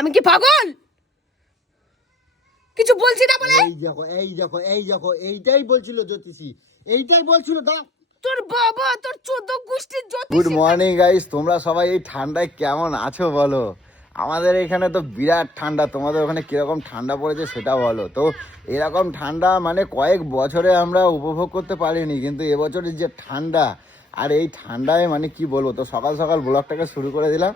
আমি কি পাগল? কিছু বলছি না বলে? এই দেখো এইটাই বলছিল জ্যোতিষী, এইটাই বলছিল। তোর বাবা তোর 14 গোষ্ঠীর জ্যোতিষী। গুড মর্নিং গাইস, তোমরা সবাই এই ঠান্ডায় কেমন আছো বলো? আমাদের এখানে তো বিরাট ঠান্ডা, তোমাদের ওখানে কিরকম ঠান্ডা পড়েছে সেটা বলো। তো এরকম ঠান্ডা মানে কয়েক বছরে আমরা উপভোগ করতে পারিনি, কিন্তু এবছরের যে ঠান্ডা, আর এই ঠান্ডায় মানে কি বলবো। তো সকাল সকাল ব্লগটাকে শুরু করে দিলাম।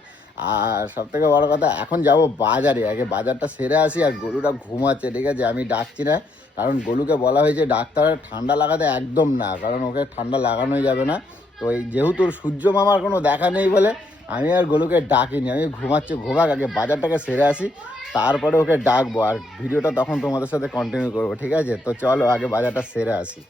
আর সব থেকে বড় কথা, এখন যাব বাজারে, আগে বাজারটা সেরে আসি। আর গরুটা ঘুমাচ্ছে, ঠিক আছে, আমি ডাকছি না, কারণ গরুকে বলা হয়েছে ডাক্তার ঠান্ডা লাগাতে একদম না, কারণ ওকে ঠান্ডা লাগানোই যাবে না। তো এই যেহেতু সূর্য মামার কোনো দেখা নেই বলে আমি আর গরুকে ডাকিনি, আমি ঘুমাচ্ছি, ঘুমাক, আগে বাজারটাকে সেরে আসি, তারপরে ওকে ডাকবো। আর ভিডিওটা তখন তোমাদের সাথে কন্টিনিউ করবো, ঠিক আছে? তো চলো আগে বাজারটা সেরে আসি।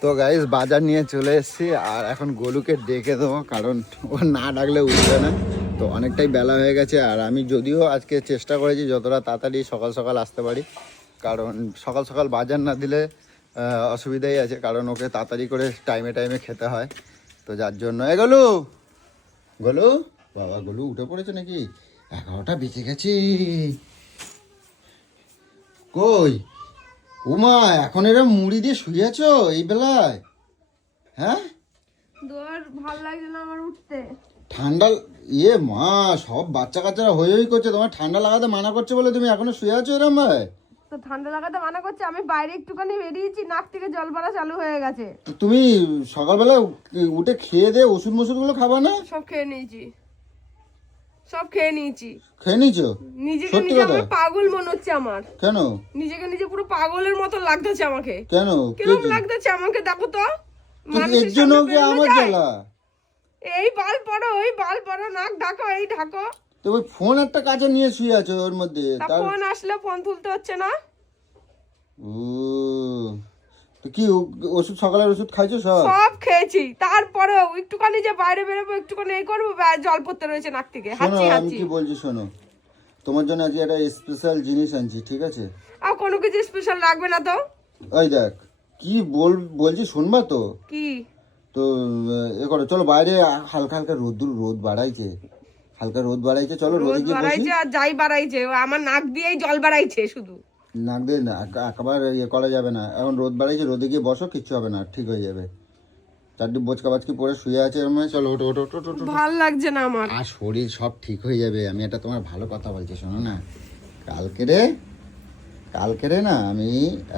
তো গাইস বাজার নিয়ে চলে এসেছি, আর এখন গোলুকে ডেকে দেবো, কারণ ও না ডাকলে উঠবে না। তো অনেকটাই বেলা হয়ে গেছে, আর আমি যদিও আজকে চেষ্টা করেছি যতটা তাড়াতাড়ি সকাল সকাল আসতে পারি, কারণ সকাল সকাল বাজার না দিলে অসুবিধাই আছে, কারণ ওকে তাড়াতাড়ি করে টাইমে টাইমে খেতে হয়। তো যার জন্য গোলু গোলু বাবা, গোলু উঠে পড়েছে নাকি? 11টা বেঁচে গেছে। কই উমা, এখন এরা মুড়ি দিয়ে শুয়ে আছো এই বেলায়? হ্যাঁ, তোর ভালো লাগছে না আমার উঠতে? ঠান্ডা মা, সব বাচ্চা কাচ্চারা হই করছে, তোমার ঠান্ডা লাগাতে মানা করছে বলে তুমি এখনো শুয়ে আছো এরম ভাই? তো ঠান্ডা লাগাতে মানা করছে, আমি বাইরে একটুখানি বেরিয়েছি, নাক থেকে জল পড়া চালু হয়ে গেছে। তুমি সকালবেলা উঠে খেয়ে দে, ওষুধ গুলো খাবা না? সব খেয়ে নিয়েছি, সব খেয়ে নিয়েছি। খেয়ে নিয়েছো? নিজেকে নিজে আমার পাগল মনে হচ্ছে আমার। কেন? নিজেকে নিজে পুরো পাগলের মতো লাগতেছে আমাকে। কেন কিরকম লাগতেছে আমাকে দেখো তো। এর জন্য কি আমার জ্বালা? এই বাল পড়ো, ওই বাল পড়ো, নাক ঢাকো, এই ঢাকো। তো ওই ফোন একটা কাছে নিয়ে শুয়ে আছো ওর মধ্যে, তার ফোন আসলে ফোন তুলতে হচ্ছে না। ও, তো কি ওষুধ, সকালের ওষুধ খাইছো? সব খেয়েছি, তারপরেও একটুখানি যে বাইরে বেরোবো, একটুখানি এই করবো, জল পড়তে রয়েছে নাক থেকে। শোনো আমি কি বলছি শোনো, তোমার জন্য আজকে একটা স্পেশাল জিনিস আনছি, ঠিক আছে? আর কোনো কিছু স্পেশাল লাগবে না তো। ওই দেখ কি বলছি, শুনবা তো? কি? তো এ করো, চলো বাইরে হালকা হালকা রোদ বাড়াইছে, হালকা রোদ বাড়াইছে, চলো রোদে গিয়ে বসি। বাড়াইছে আর যাই বাড়াইছে, আমার নাক দিয়েই জল বাড়াইছে শুধু। নাক দিয়ে না, একেবারে ইয়ে করা যাবে না, এখন রোদ বাড়াইছে, রোদে গিয়ে বসো, কিচ্ছু হবে না, ঠিক হয়ে যাবে। চারটি বোচকা বাচকি পরে শুয়ে আছে এরম, চলো ওটো ওটো ওটো ওটো। ভাল লাগছে না আমার। আর শরীর সব ঠিক হয়ে যাবে। আমি একটা তোমার ভালো কথা বলছি, শোনো না। কালকে রে না, আমি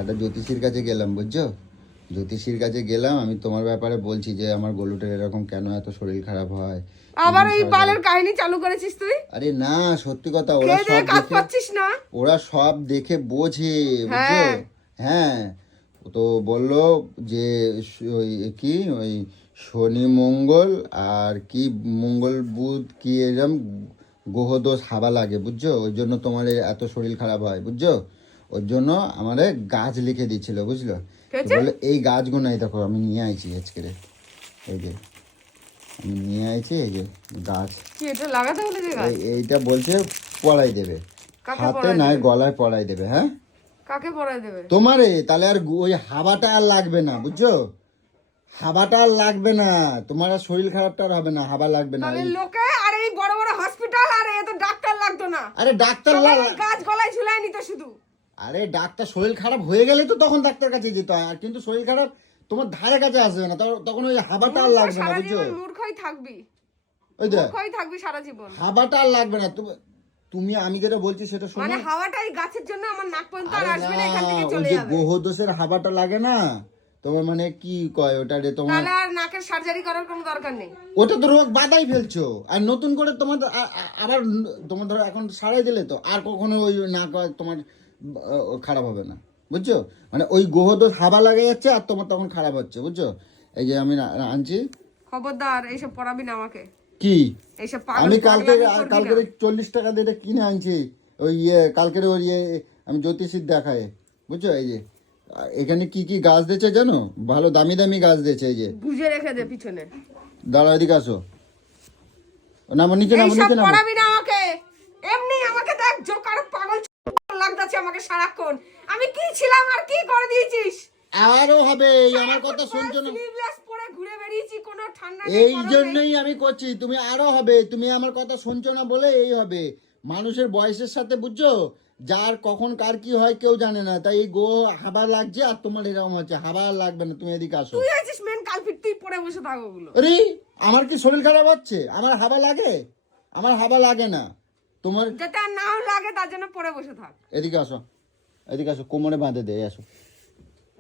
একটা জ্যোতিষীর কাছে গেলাম, বুঝছো? জ্যোতিষীর কাছে গেলাম, আমি তোমার ব্যাপারে বলছি যে আমার গলুটার এরকম কেন এত শরীর খারাপ হয়। আবার এই বালের কাহিনী চালু করেছিস তুই? আরে না, সত্যি কথা, ওরা সব দেখে বোঝে, বুঝছো? হ্যাঁ, তো বললো যে কি ওই শনি মঙ্গল আর কি মঙ্গল বুধ কি এরকম গ্রহদোষ হাওয়া লাগে, বুঝছো? ওই জন্য তোমার এত শরীর খারাপ হয়, বুঝছো? ওর জন্য আমারে গাছ লিখে দিচ্ছিল, বুঝলো? বলে এই গাছগুলো, এই দেখো আমি নিয়ে আইছি আজকে, এই যে আমি নিয়ে আইছি, এই যে গাছ। এইটা বলছে পড়াই দেবে, হাতে নয় গলায় পড়াই দেবে। হ্যাঁ, কাকে পড়াই দেবে? তোমারে। তাহলে আর ওই হাওয়াটা আর লাগবে না, বুঝছো? হাওয়াটা আর লাগবে না, তোমার আর শরীর খারাপটা আর হবে না, হাওয়া লাগবে না। লোকে আর এই বড় বড় হসপিটাল, আর এত ডাক্তার লাগতো না। আরে ডাক্তার গাছ গলায় ঝুলাই নিত শুধু। আরে ডাক্তার শরীর খারাপ হয়ে গেলে তো তখন ডাক্তার কাছে যেতে হয়, আর কিন্তু শরীর খারাপ তোমার ধারে কাছে আসবে না, তখন ওই হাওয়াটা আর লাগবে না, বুঝছো? মূর্খই থাকবি, ওই দেখ মূর্খই থাকবি সারা জীবন, হাওয়াটা আর লাগবে না। তুমি আমি যেটা বলছি সেটা শোনো। মানে হাওয়াটাই গাছের জন্য আমার নাক পর্যন্ত আর আসবে না, এখান থেকে চলে যাবে। গ্রহদোষের হাওয়াটা লাগে না তোমার, মানে কি কয় ওটা রে তোমার? তাহলে আর নাকের সার্জারি করার কোনো দরকার নেই। ওটা তো রোগ বাধাই ফেলছো, আর নতুন করে তোমার আবার তোমার ধরো এখন সারাই দিলে তো আর কখনো ওই নাক তোমার খারাপ হবে না, বুঝছো? মানে ওই গ্রহদোষ হাওয়া লাগে যাচ্ছে, আর তোমার তখন খারাপ হচ্ছে, বুঝছো? এই যে আমি আনছি, খবরদার এইসব পড়াবি না আমাকে। কি? এইসব আমি কালকে 40 টাকা দিয়ে কিনে আনছি, ওই কালকের ওই আমি জ্যোতিষীর দেখায়, বুঝছো? এই যে এখানে কি কি গাছ দিয়েছে জানো? ভালো দামি দামি গাছ দিয়েছে, এই যে বুঝে রেখে দে পিছনে। দাঁড়া, এদিকে আসো, নামো নিচে, নামো নিচে, নামো। পড়াবি না আমাকে, এমনি আমাকে দেখ জোকার পাগল লাগতাছে আমাকে সারাক্ষণ। আমি কি ছিলাম আর কি করে দিয়েছিস? আরো হবে, আমার কথা শুনছো না? স্লিভলেস পরে ঘুরে বেরিয়ে করিয়েছি কোনো ঠান্ডা এই জন্যই আমি করছি, তুমি আরো হবে, তুমি আমার কথা শুনছো না বলে এই হবে। মানুষের বয়সের সাথে বুঝছো, যার কখন কার কি হয় কেউ জানে না, তাই এই গো হাবা লাগছে আর তোমার এরকম হচ্ছে। হাবা আর লাগবে না, তুমি এদিকে আসো। তুই আছিস মেন কালপিট, তুই পড়ে বসে থাকো ওগুলো। আরে আমার কি শরীর খারাপ হচ্ছে? আমার হাবা লাগে? আমার হাবা লাগে না। তোমার যেটা না লাগে তার জন্য পড়ে বসে থাক। এদিকে আসো, এদিকে আসো, কোমরে বাঁধে দে, আসো।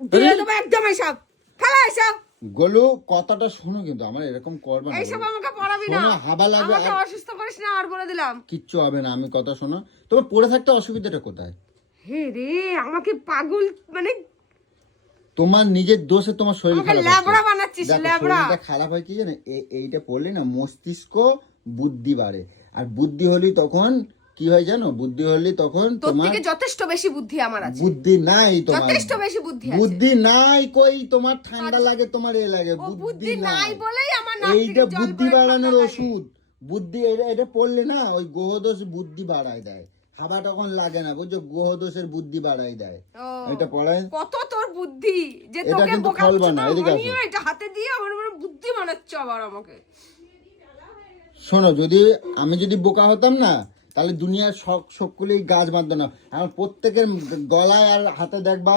দিয়ে দেবো একদম এইসব, ফেলা এইসব। গোলু কথাটা শোনো, কিন্তু আমার এরকম করবে না। এইসব আমাকে পড়াবি না, শোনো, হাবা লাগবে, আমাকে অসুস্থ করিস না, আর বলে দিলাম। কিচ্ছু হবে না, আমি কথা শোনো। তোমার পড়ে থাকতে অসুবিধাটা কোথায়? হে রে, আমাকে পাগল মানে তোমার নিজের দোষে তোমার শরীর আমাকে খারাপ ল্যাবড়া হচ্ছে। বানাচ্ছিস, দেখো, ল্যাবড়া। শরীরটা খারাপ হয় কি জানে, এইটা পড়লে না মস্তিষ্ক বুদ্ধি বাড়ে, আর বুদ্ধি হলি তখন কি হয় জানো, বুদ্ধি হলি তখন তোর তোমার থেকে যথেষ্ট বেশি বুদ্ধি আমার আছে। বুদ্ধি নাই তোমার, যথেষ্ট বেশি বুদ্ধি আছে। বুদ্ধি নাই কই, তোমার ঠান্ডা লাগে, তোমার এ লাগে, ও বুদ্ধি নাই। বলেই আমার নাক এইটা থেকে জল বুদ্ধি পড়ে বাড়ানোর ঠান্ডা লাগে। ওষুধ। বুদ্ধি এটা পড়লে না ওই গ্রহদোষ বুদ্ধি বাড়ায় দেয়, হাবা তখন লাগে না, বুঝছো, গ্রহদোষের বুদ্ধি বাড়ায় দেয়। ও, এটা পড়ায়। কত তোর বুদ্ধি যে এটা তোকে কিন্তু বোকা ফলবা না, এদিকে আসো। বানিয়ে এটা হাতে দিয়ে আমার মানে বুদ্ধি বানাচ্ছ আবার আমাকে। শোনো, যদি আমি যদি বোকা হতাম না, তাহলে দুনিয়ার সকলেই গাছ বাঁধতো না। আমার প্রত্যেকের গলায় আর হাতে দেখবা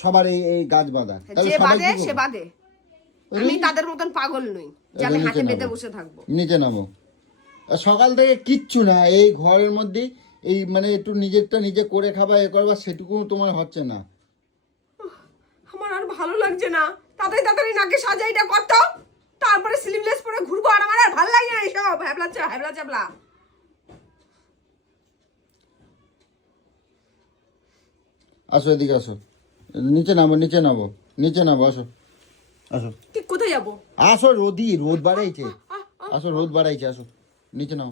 সবার এই গাছ বাঁধা, তাহলে যে সবাই বাদে কি সে করবে? বাদে, আমি তাদের মতন পাগল নই যে আমি হাতে বেঁধে বসে থাকবো। নিচে নামো। আর সকাল থেকে কিচ্ছু না, এই ঘরের মধ্যে এই মানে একটু নিজেরটা নিজে করে খাবা, এ করবা, সেটুকু তোমার হচ্ছে না। আমার আর ভালো লাগছে না, তাড়াতাড়ি তাড়াতাড়ি নাকে সাজাইটা করতো, তারপরে স্লিভলেস পরে ঘুরবো। আর আমার আর ভালো লাগে না এইসব হ্যাবলা চাবলা। আসো, এদিকে আসো, নিচে নামো, নিচে নামো, নিচে নামো, আসো, আসো, ঠিক কোথায় যাবো? আসো। রোদ বাড়াইছে, আসো, রোদ বাড়াইছে, আসো, নিচে নাও।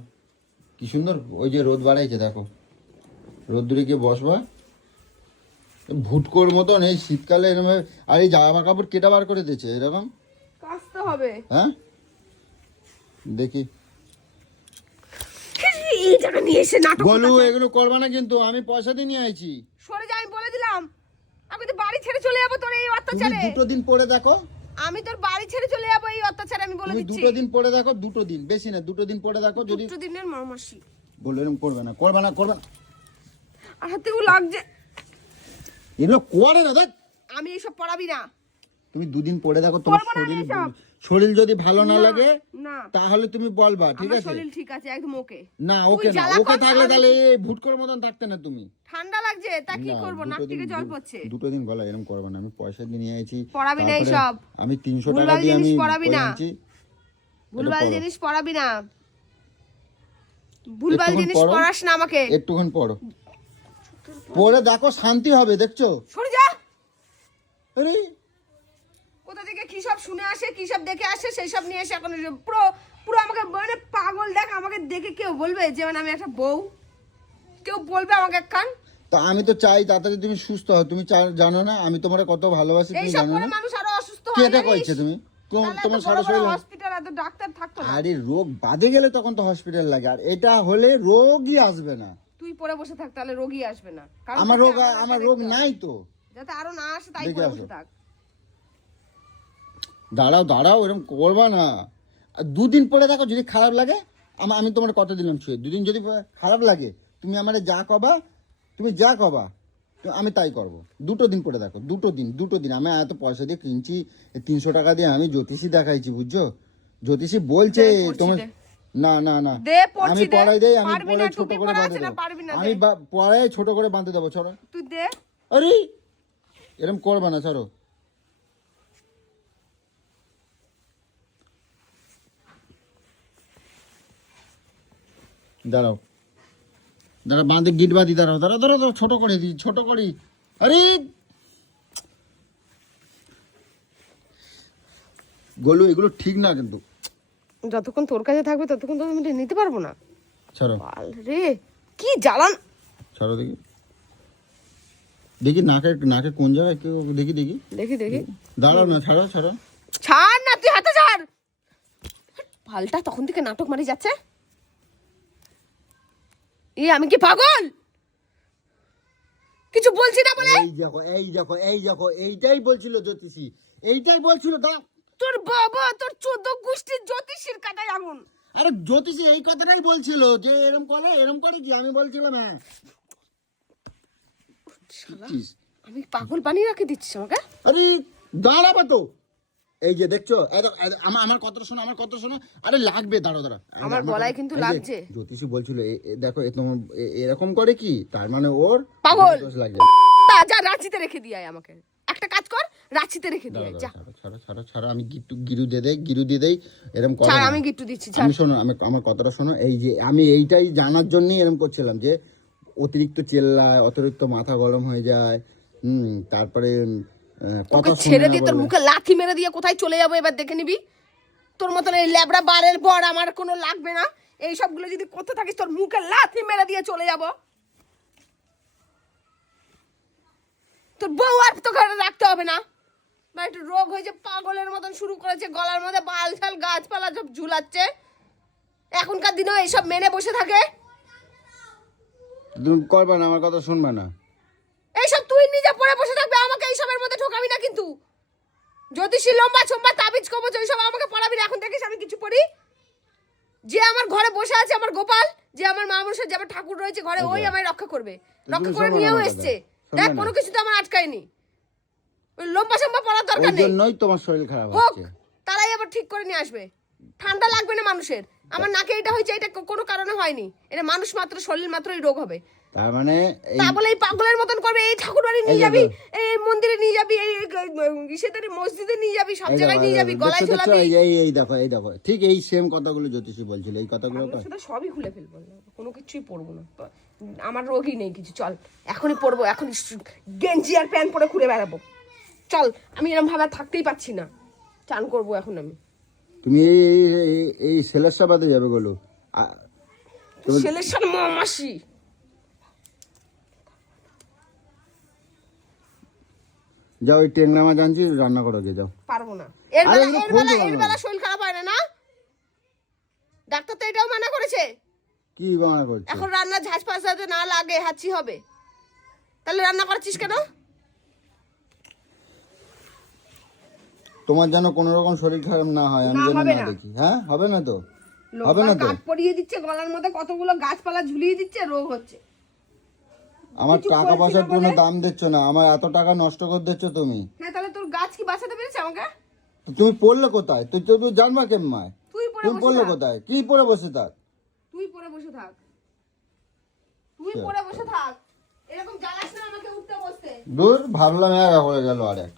কি সুন্দর ওই যে রোদ বাড়াইছে, দেখো, রোদ্দুরে গিয়ে বসবা। ভুটকোর মতন এই শীতকালে এরকম। আর এই জামা কাপড় কেটা বার করে দিয়েছে এরকম? কাচতে হবে। হ্যাঁ, দেখি। এই জায়গা নিয়ে এসে নাটক বলু, করতেছে। এগুলো করবা না কিন্তু, আমি পয়সা দিয়ে নিয়ে আইছি। সরে যা, আমি বলে দিলাম। আমি তো বাড়ি ছেড়ে চলে যাবো তোর এই তুমি অত্যাচারে। 2 দিন পরে দেখো, আমি তোর বাড়ি ছেড়ে চলে যাবো এই অত্যাচারে, আমি বলে তুমি দিচ্ছি। 2 দিন পরে দেখো, 2 দিন, বেশি না, 2 দিন পরে দেখো। যদি 2 দিনের মামাসি বললো এরকম করবে না, করবে না, করবে না, আর হাতেও লাগছে। এগুলো করে না, দেখ। আমি এইসব পড়াবি না। তুমি 2 দিন পরে দেখো, তোমার করবো না আমি এসব। শরীর যদি ভালো না লাগে না, তাহলে তুমি বলবা, ঠিক আমার আছে? শরীর ঠিক আছে একদম ওকে। না, তুই ওকে না, জ্বালা ওকে কর, থাকলে সারাদিন তাহলে এই ভুটকোর মতন থাকতে না তুমি। ঠান্ডা লাগছে তা কি না, করবো, নাক 2 থেকে দিন, জল পড়ছে। 2 দিন গলা এরকম করবে না, আমি পয়সা দিয়ে নিয়ে আইছি। পড়াবি না তারপরে এইসব। আমি 300 টাকা ভুলভাল দিয়ে আমি জিনিস পড়াবি না। আনছি। ভুলভাল পড়ো। জিনিস পড়াবি না, ভুলভাল একটুক্ষণ জিনিস পড়ো। পড়াস না আমাকে। একটুখানি পড়ো, পড়ে দেখো, শান্তি হবে, দেখছো? সরে যা। আরে কোথা থেকে কি সব শুনে আসে, কি সব দেখে আসে, সেই সব নিয়ে এসে এখন পুরো পুরো আমাকে মানে পাগল। দেখ, আমাকে দেখে কেউ বলবে যে মানে আমি একটা বউ? কেউ বলবে আমাকে একখান? তা আমি তো চাই তাড়াতাড়ি তুমি সুস্থ হও। তুমি জানো না আমি তোমার কত ভালোবাসি, তুমি এইসব জানো করে না? মানুষ আরো অসুস্থ কে হয়। এটা কইছে তুমি? তোমার সরাসরি হসপিটাল এত ডাক্তার থাকতো না। আরে রোগ বাদে গেলে তখন তো হসপিটাল লাগে, আর এটা হলে রোগই আসবে না। তুই পড়ে বসে থাক, তাহলে রোগী আসবে না। কারণ আমার তোকে রোগ, আমার আমার সাথে রোগ দেখতে নাই হবে। তো। যাতে আরো না আসে তাই দেখে পড়ে আসো। বসে থাক। দাঁড়াও দাঁড়াও, এরকম করবা না। আর 2 দিন পরে দেখো, যদি খারাপ লাগে, আমি তোমার কথা দিলাম ছুঁয়ে, 2 দিন যদি খারাপ লাগে, তুমি আমার যা কবা, তুমি যা কবা আমি তাই করবো। 2 দিন পরে দেখো, 2 দিন। আমি এত পয়সা দিয়ে কিনছি, 300 টাকা দিয়ে আমি জ্যোতিষী দেখাইছি, বুঝছো? জ্যোতিষী বলছে দে, পড়ছি তোমার দে। না না না, দে, পড়ছি আমি দে। পড়াই দেই, আমি পারবি না, পড়াই ছোট টুপি করে পরা বাঁধে আছে না, দেবো। পারবি না, আমি দে। পড়াই ছোট করে বাঁধতে দেবো, ছড়ো। তুই দে। আরে এরকম করবে না, ছড়ো। দাঁড়াও দাঁড়া, বাঁধে গিট বাঁধি, দাঁড়াও দাঁড়াও দাঁড়াও, ছোট করে দিই, ছোট করি। আরে গোলু, এগুলো ঠিক না কিন্তু। যতক্ষণ তোর কাছে থাকবে ততক্ষণ তো আমি নিতে পারবো না। ছাড়ো, রে কি জ্বালান। ছাড়ো, দেখি দেখি, নাকে কোন জায়গায় কেউ, দেখি দেখি দেখি দেখি। দাঁড়াও না, ছাড়ো ছাড়ো। ছাড় না, তুই হাতে ছাড়। পাল্টা তখন থেকে নাটক মারি যাচ্ছে। আমি কি পাগল? কিছু বলছি না বলে। এই দেখো, এই দেখো, এই দেখো, এইটাই বলছিল জ্যোতিষী, এইটাই বলছিল। দাঁড়াও তোর বাবা তোর 14 গোষ্ঠীর জ্যোতিষীর কাটায় আগুন। আরে জ্যোতিষী এই কথাটাই বলছিল যে এরম করে কি আমি বলছিলাম। হ্যাঁ আমি পাগল বানিয়ে রাখে দিচ্ছিস আমাকে। আরে দাঁড়াবা তো, এই যে দেখছো আমার কথাটা শোনো। আরে লাগবে, দাঁড়াও। আমার গলায় কিন্তু লাগছে। জ্যোতিষী বলছিল দেখো তোমার এরকম করে কি, তার মানে ওর পাগল লাগবে। যা রাঁচিতে রেখে দিয়ে আয় আমাকে, একটা কাজ কর রাঁচিতে রেখে দিয়ে আয়, যা। ছাড়ো আমি গিরু দিয়ে দেই এরকম করে। ছাড়, আমি গিট্টু দিচ্ছি, ছাড়। আমি শোনো, আমার কথাটা শোনো। এই যে আমি এইটাই জানার জন্যই এরকম করছিলাম যে অতিরিক্ত চেল্লায়, অতিরিক্ত মাথা গরম হয়ে যায়, তারপরে তোকে ছেড়ে দিয়ে তোর মুখে লাথি মেরে দিয়ে কোথায় চলে যাবো এবার দেখে নিবি। তোর মতন এই ল্যাবড়া বারের পর আমার কোনো লাগবে না। এই সবগুলো যদি করতে থাকিস তোর মুখে লাথি মেরে দিয়ে চলে যাব। তোর বউ আর তো ঘরে রাখতে হবে না। বা একটু রোগ হয়েছে, পাগলের মতন শুরু করেছে, গলার মধ্যে বাল ছাল গাছপালা সব ঝুলাচ্ছে। এখনকার দিনেও এইসব মেনে বসে থাকে। তুমি করবে না, আমার কথা শুনবে না। এইসব তুই নিজে পড়ে বসে থাকবে, আমাকে এইসবের মধ্যে ঢোকাবি না কিন্তু। জ্যোতিষী লম্বা চম্বা তাবিজ কবচ ওইসব আমাকে পড়াবি না। এখন দেখিস আমি কিছু পড়ি। যে আমার ঘরে বসে আছে আমার গোপাল, যে আমার মা মনসা, যে আমার ঠাকুর রয়েছে ঘরে, ওই আমায় রক্ষা করবে। রক্ষা করে নিয়েও এসছে। দেখ কোনো কিছু তো আমার আটকায়নি। ওই লম্বা চম্বা পড়ার দরকার নেই। ওই তোমার শরীর খারাপ হোক, হচ্ছে, তারাই আবার ঠিক করে নিয়ে আসবে। ঠান্ডা লাগবে না মানুষের। আমার নাকে এটা হয়েছে, এটা কোনো কারণে হয়নি। এটা মানুষ মাত্র, শরীর মাত্রই রোগ হবে। তার মানে তা বলে এই পাগলের মতন করবে। এই ঠাকুর বাড়ি নিয়ে যাবি, এই মন্দিরে নিয়ে যাবি, এই ইসেতে মসজিদে নিয়ে যাবি, সব জায়গায় নিয়ে যাবি, গলায় ঝোলাবি। এই দেখো ঠিক এই সেম কথাগুলো জ্যোতিষী বলছিল। এই কথাগুলো সেটা সবই খুলে ফেলবো, কোনো কিছুই পরবো না। আমার রোগই নেই কিছু। চল এখনই পরবো, এখনই গেঞ্জি আর প্যান্ট পরে ঘুরে বেড়াবো। চল, আমি এরকম ভাবে থাকতেই পারছি না। চান করবো এখন আমি। তুমি এই সেলের সাবাতে যাবে বলো, ছেলের সাথে মাসি। যাও ওই টেংরা মাছ আনছি, রান্না করো গিয়ে, যাও। পারবো না। এর বেলা শরীর খারাপ হয় না? ডাক্তার তো এটাও মানা করেছে। কি মানা করছে? এখন রান্না ঝাঁজ পাশ যাতে না লাগে, হাঁচি হবে। তাহলে রান্না করছিস কেন? তোমার যেন কোনো রকম শরীর খারাপ না হয়, আমি যেন না দেখি। হ্যাঁ, হবে না তো? হবে না তো? কাঠ পরিয়ে দিচ্ছে গলার মধ্যে, কতগুলো গাছপালা ঝুলিয়ে দিচ্ছে, রোগ হচ্ছে। আমার টাকা পয়সার কোনো দাম দিচ্ছ না, আমার এত টাকা নষ্ট করে দিচ্ছ তুমি। হ্যাঁ, তাহলে তোর গাছ কি বাঁচাতে পেরেছে আমাকে? তুমি পড়লে কোথায়? তুমি জানবা কেমন? তুই পড়লে কোথায়? কি পড়ে বসে থাক? তুই পড়ে বসে থাক। তুই পড়ে বসে থাক। এরকম জ্বালাস না আমাকে উঠতে বসতে। দূর, ভাবলাম একা হয়ে গেল আর এক।